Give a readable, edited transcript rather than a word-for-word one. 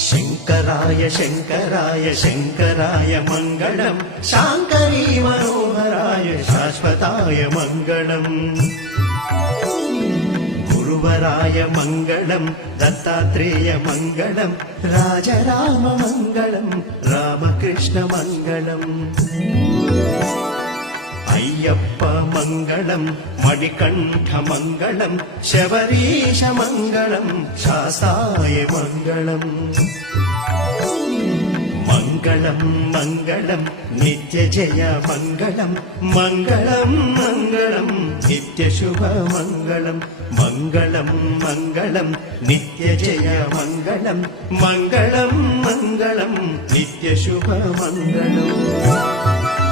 शङ्कराय शङ्कराय शङ्कराय मङ्गलम् शाङ्करी मनोहराय शाश्वताय मङ्गलम् गुरुवराय मङ्गलम् दत्तात्रेय मङ्गलम् राजराम मङ्गलम् रामकृष्ण मङ्गलम् अय्यप्प मङ्गलम् मणिकण्ठ मङ्गलम् शबरीश मङ्गलम् शास्ताय मङ्गलम् मङ्गलम् मङ्गलम् नित्यजय मङ्गलम् मङ्गलम् मङ्गलम् नित्यशुभ मङ्गलम् मङ्गलम् मङ्गलम् नित्यजय मङ्गलम् मङ्गलम् मङ्गलम् नित्यशुभ मङ्गलम्